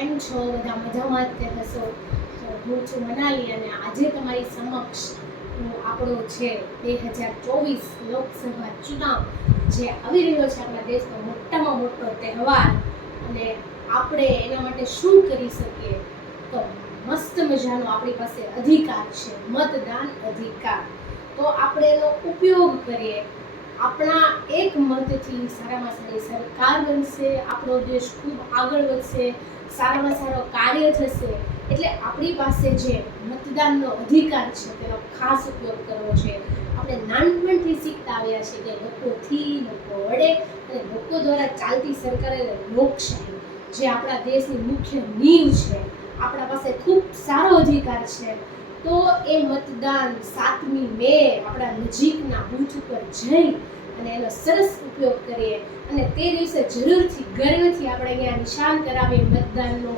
કેમ છો? બધા મજામાં જ તે હશો. તો હું છું મનાલી અને આજે તમારી સમક્ષ હું આપણો છે 2024 લોકસભા ચુનાવ જે આવી રહ્યો છે, આપણા દેશનો મોટામાં મોટો તહેવાર, અને આપણે એના માટે શું કરી શકીએ. તો મસ્ત મજાનો આપણી પાસે અધિકાર છે, મતદાન અધિકાર. તો આપણે એનો ઉપયોગ કરીએ. આપણા એક મતથી સારામાં સારી સરકાર બનશે, આપણો દેશ ખૂબ આગળ વધશે, સારામાં સારો કાર્ય થશે. એટલે આપણી પાસે જે મતદાનનો અધિકાર છે તેનો ખાસ ઉપયોગ કરવો છે. આપણે નાનપણથી શીખતા આવ્યા છીએ કે લોકોથી લોકો વડે અને લોકો દ્વારા ચાલતી સરકાર એટલે લોકશાહી, જે આપણા દેશની મુખ્ય નીંવ છે. આપણા પાસે ખૂબ સારો અધિકાર છે. તો એ મતદાન 7મી મે આપણા નજીકના બૂથ ઉપર જઈ અને એનો સરસ ઉપયોગ કરીએ. અને તે દિવસે જરૂરથી ગર્વથી આપણે અહીંયા નિશાન કરાવીએ મતદાનનો,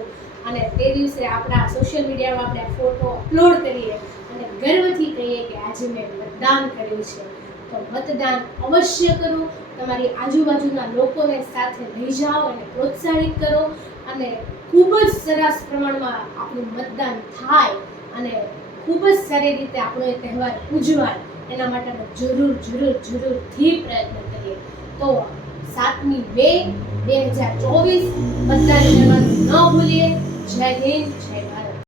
અને તે દિવસે આપણા સોશિયલ મીડિયામાં આપણે ફોટો અપલોડ કરીએ અને ગર્વથી કહીએ કે આજે મેં મતદાન કર્યું છે. તો મતદાન અવશ્ય કરો. તમારી આજુબાજુના લોકોને સાથે લઈ જાઓ અને પ્રોત્સાહિત કરો, અને ખૂબ જ સરસ પ્રમાણમાં આપણું મતદાન થાય અને ખૂબ જ સારી રીતે આપણો એ તહેવાર ઉજવાય. એના માટેનો જરૂરથી પ્રયત્ન કરીએ. તો 7મી મે 2024 મતદાન કરવાનું ન ભૂલીએ. જય હિન્દ.